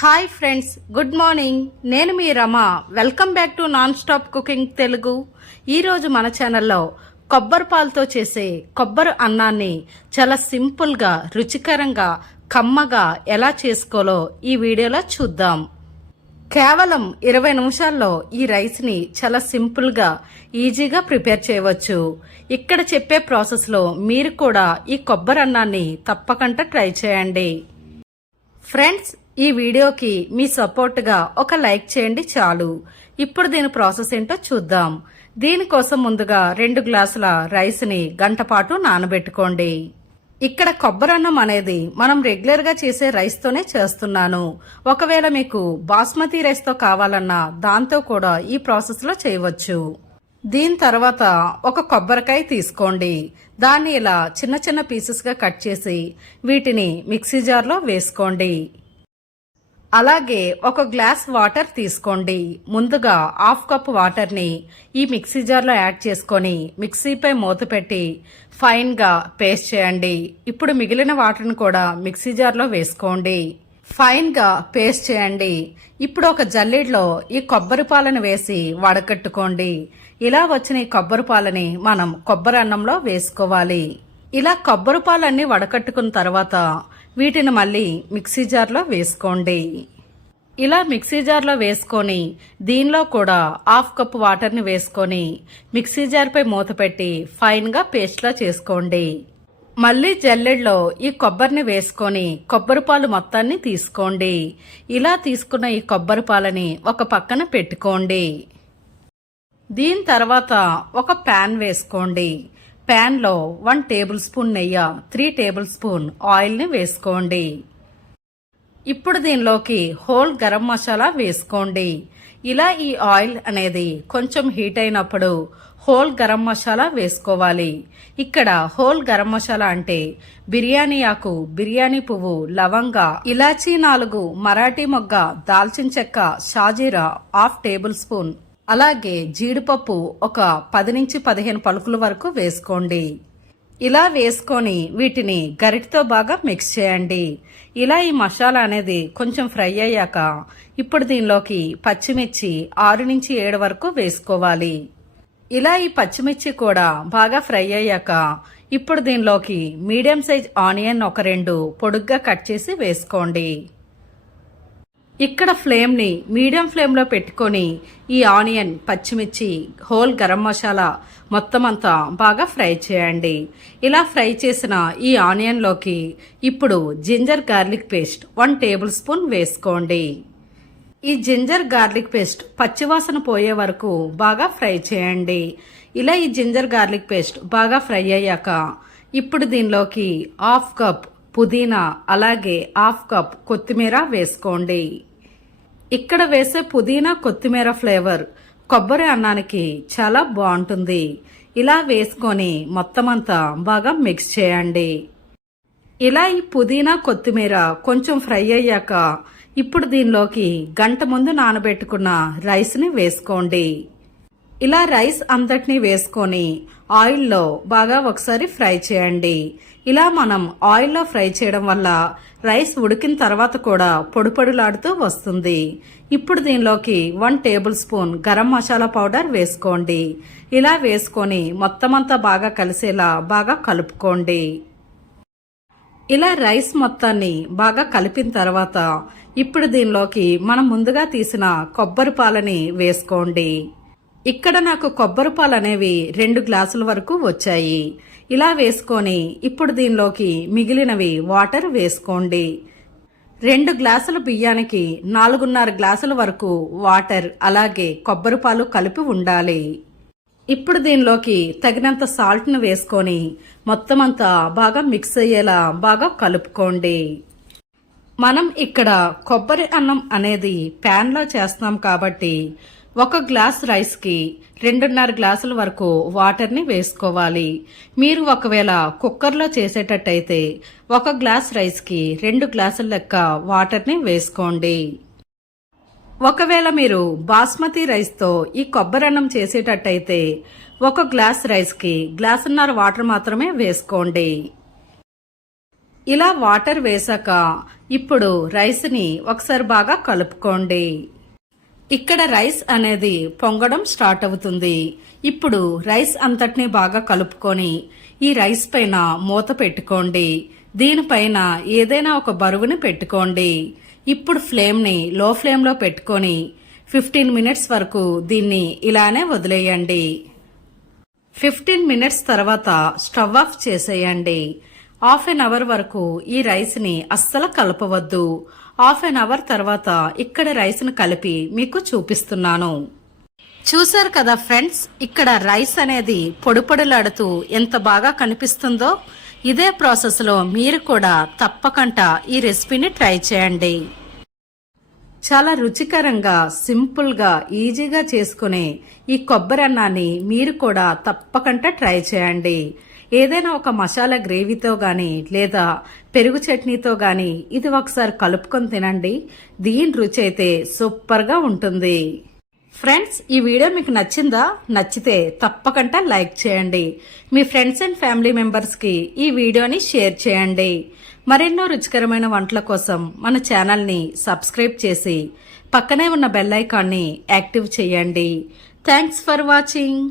Hi friends good morning. నేను మీ Rama. Welcome back to non stop cooking Telugu. ఈరోజు మన ఛానల్లో కొబ్బరి పాలతో చేసే కొబ్బరి అన్నాన్ని చాలా సింపుల్గా రుచికరంగా కమ్మగా ఎలా చేసుకోలో ఈ వీడియోలో చూద్దాం. కేవలం ఇరవై నిమిషాల్లో ఈ రైస్ని చాలా సింపుల్గా ఈజీగా ప్రిపేర్ చేయవచ్చు. ఇక్కడ చెప్పే ప్రాసెస్లో మీరు కూడా ఈ కొబ్బరి అన్నాన్ని తప్పకుండా ట్రై చేయండి. ఫ్రెండ్స్ ఈ వీడియోకి మీ సపోర్ట్గా ఒక లైక్ చేయండి చాలు. ఇప్పుడు దీని ప్రాసెస్ ఏంటో చూద్దాం. దీనికోసం ముందుగా రెండు గ్లాసుల రైస్ని గంటపాటు నానబెట్టుకోండి. ఇక్కడ కొబ్బరన్నం అనేది మనం రెగ్యులర్గా చేసే రైస్తోనే చేస్తున్నాను. ఒకవేళ మీకు బాస్మతి రైస్తో కావాలన్నా దాంతో కూడా ఈ ప్రాసెస్లో చేయవచ్చు. దీని తర్వాత ఒక కొబ్బరికాయ తీసుకోండి. దాన్ని ఇలా చిన్న చిన్న పీసెస్గా కట్ చేసి వీటిని మిక్సీ జార్లో వేసుకోండి. అలాగే ఒక గ్లాస్ వాటర్ తీసుకోండి. ముందుగా హాఫ్ కప్ వాటర్ని ఈ మిక్సీ జార్లో యాడ్ చేసుకొని మిక్సీపై మూత పెట్టి ఫైన్గా పేస్ట్ చేయండి. ఇప్పుడు మిగిలిన వాటర్ని కూడా మిక్సీ జార్లో వేసుకోండి. ఫైన్గా పేస్ట్ చేయండి. ఇప్పుడు ఒక జల్లెడలో ఈ కొబ్బరి పాలను వేసి వడకట్టుకోండి. ఇలా వచ్చిన ఈ కొబ్బరి పాలని మనం కొబ్బరి అన్నంలో వేసుకోవాలి. ఇలా కొబ్బరి పాలన్నీ వడకట్టుకున్న తర్వాత వీటిని మళ్ళీ మిక్సీ జార్లో వేసుకోండి. ఇలా మిక్సీ జార్లో వేసుకొని దీనిలో కూడా హాఫ్ కప్ వాటర్ని వేసుకొని మిక్సీ జార్పై మూత పెట్టి ఫైన్గా పేస్ట్లా చేసుకోండి. మళ్ళీ జల్లెడలో ఈ కొబ్బరిని వేసుకొని కొబ్బరి పాలు మొత్తాన్ని తీసుకోండి. ఇలా తీసుకున్న ఈ కొబ్బరి పాలని ఒక పక్కన పెట్టుకోండి. దీని తర్వాత ఒక ప్యాన్ వేసుకోండి. ప్యాన్లో వన్ టేబుల్ స్పూన్ నెయ్యి త్రీ టేబుల్ స్పూన్ ఆయిల్ని వేసుకోండి. ఇప్పుడు దీనిలోకి హోల్ గరం మసాలా వేసుకోండి. ఇలా ఈ ఆయిల్ అనేది కొంచెం హీట్ అయినప్పుడు హోల్ గరం మసాలా వేసుకోవాలి. ఇక్కడ హోల్ గరం మసాలా అంటే బిర్యానీ ఆకు బిర్యానీ పువ్వు లవంగ ఇలాచీ నాలుగు మరాఠీ మొగ్గ దాల్చిన చెక్క షాజీరా హాఫ్ టేబుల్ స్పూన్ అలాగే జీడిపప్పు ఒక పది నుంచి పదిహేను పలుకుల వరకు వేసుకోండి. ఇలా వేసుకొని వీటిని గరిటతో బాగా మిక్స్ చేయండి. ఇలా ఈ మసాలా అనేది కొంచెం ఫ్రై అయ్యాక ఇప్పుడు దీనిలోకి పచ్చిమిర్చి ఆరు నుంచి ఏడు వరకు వేసుకోవాలి. ఇలా ఈ పచ్చిమిర్చి కూడా బాగా ఫ్రై అయ్యాక ఇప్పుడు దీనిలోకి మీడియం సైజ్ ఆనియన్ ఒక రెండు పొడుగ్గా కట్ చేసి వేసుకోండి. ఇక్కడ ఫ్లేమ్ని మీడియం ఫ్లేమ్లో పెట్టుకొని ఈ ఆనియన్ పచ్చిమిర్చి హోల్ గరం మసాలా మొత్తం అంతా బాగా ఫ్రై చేయండి. ఇలా ఫ్రై చేసిన ఈ ఆనియన్లోకి ఇప్పుడు ginger garlic paste one tablespoon వేసుకోండి. ఈ జింజర్ గార్లిక్ పేస్ట్ పచ్చివాసన పోయే వరకు బాగా ఫ్రై చేయండి. ఇలా ఈ జింజర్ గార్లిక్ పేస్ట్ బాగా ఫ్రై అయ్యాక ఇప్పుడు దీనిలోకి హాఫ్ కప్ పుదీనా అలాగే హాఫ్ కప్ కొత్తిమీర వేసుకోండి. ఇక్కడ వేసే పుదీనా కొత్తిమీర ఫ్లేవర్ కొబ్బరి అన్నానికి చాలా బాగుంటుంది. ఇలా వేసుకొని మొత్తం అంతా బాగా మిక్స్ చేయండి. ఇలా ఈ పుదీనా కొత్తిమీర కొంచెం ఫ్రై అయ్యాక ఇప్పుడు దీనిలోకి గంట ముందు నానబెట్టుకున్న రైస్ని వేసుకోండి. ఇలా రైస్ అంతటిని వేసుకొని ఆయిల్లో బాగా ఒకసారి ఫ్రై చేయండి. ఇలా మనం ఆయిల్లో ఫ్రై చేయడం వల్ల రైస్ ఉడికిన తర్వాత కూడా పొడిపొడిలాడుతూ వస్తుంది. ఇప్పుడు దీనిలోకి one tablespoon garam masala powder వేసుకోండి. ఇలా వేసుకొని మొత్తం అంతా బాగా కలిసేలా బాగా కలుపుకోండి. ఇలా రైస్ మొత్తాన్ని బాగా కలిపిన తర్వాత ఇప్పుడు దీనిలోకి మనం ముందుగా తీసిన కొబ్బరి పాలని వేసుకోండి. ఇక్కడ నాకు కొబ్బరి పాలు అనేవి రెండు గ్లాసుల వరకు వచ్చాయి. ఇలా వేసుకొని ఇప్పుడు దీనిలోకి మిగిలినవి వాటర్ వేసుకోండి. రెండు గ్లాసుల బియ్యానికి నాలుగున్నర గ్లాసుల వరకు వాటర్ అలాగే కొబ్బరి పాలు కలిపి ఉండాలి. ఇప్పుడు దీనిలోకి తగినంత సాల్ట్ను వేసుకొని మొత్తం అంతా బాగా మిక్స్ అయ్యేలా బాగా కలుపుకోండి. మనం ఇక్కడ కొబ్బరి అన్నం అనేది ప్యాన్లో చేస్తున్నాం కాబట్టి ఒక గ్లాస్ రైస్కి రెండున్నర గ్లాసుల వరకు వాటర్ని వేసుకోవాలి. మీరు ఒకవేళ కుక్కర్లో చేసేటట్టయితే ఒక గ్లాస్ రైస్కి రెండు గ్లాసుల లెక్క వాటర్ని వేసుకోండి. ఒకవేళ మీరు బాస్మతి రైస్తో ఈ కొబ్బరి అన్నం చేసేటట్టయితే ఒక గ్లాస్ రైస్కి గ్లాసున్నర వాటర్ మాత్రమే వేసుకోండి. ఇలా వాటర్ వేసాక ఇప్పుడు రైస్ని ఒకసారి బాగా కలుపుకోండి. ఇక్కడ రైస్ అనేది పొంగడం స్టార్ట్ అవుతుంది. ఇప్పుడు రైస్ అంతటిని బాగా కలుపుకొని ఈ రైస్ పైన మూత పెట్టుకోండి. దీనిపైన ఏదైనా ఒక బరువుని పెట్టుకోండి. ఇప్పుడు ఫ్లేమ్ని లో ఫ్లేమ్లో పెట్టుకొని ఫిఫ్టీన్ మినిట్స్ వరకు దీన్ని ఇలానే వదిలేయండి. ఫిఫ్టీన్ మినిట్స్ తర్వాత స్టవ్ ఆఫ్ చేసేయండి. హాఫ్ ఎన్ అవర్ వరకు ఈ రైస్ని అస్సలు కలపవద్దు. హాఫ్ అన్ అవర్ తర్వాత ఇక్కడ రైస్ను కలిపి మీకు చూపిస్తున్నాను. చూశారు కదా ఫ్రెండ్స్ ఇక్కడ రైస్ అనేది పొడిపొడులాడుతూ ఎంత బాగా కనిపిస్తుందో ఇదే ప్రాసెస్లో మీరు కూడా తప్పకుండా ఈ రెసిపీని ట్రై చేయండి. చాలా రుచికరంగా సింపుల్గా ఈజీగా చేసుకునే ఈ కొబ్బరి అన్నాన్ని మీరు కూడా తప్పకుండా ట్రై చేయండి. ఏదైనా ఒక మసాలా గ్రేవీతో కానీ లేదా పెరుగు చట్నీతో కానీ ఇది ఒకసారి కలుపుకొని తినండి. దీని రుచి అయితే సూపర్గా ఉంటుంది. ఫ్రెండ్స్ ఈ వీడియో మీకు నచ్చిందా? నచ్చితే తప్పకుండా లైక్ చేయండి. మీ ఫ్రెండ్స్ అండ్ ఫ్యామిలీ మెంబర్స్కి ఈ వీడియోని షేర్ చేయండి. మరెన్నో రుచికరమైన వంటల కోసం మన ఛానల్ని సబ్స్క్రైబ్ చేసి పక్కనే ఉన్న బెల్ ఐకాన్ని యాక్టివ్ చేయండి. Thanks for watching.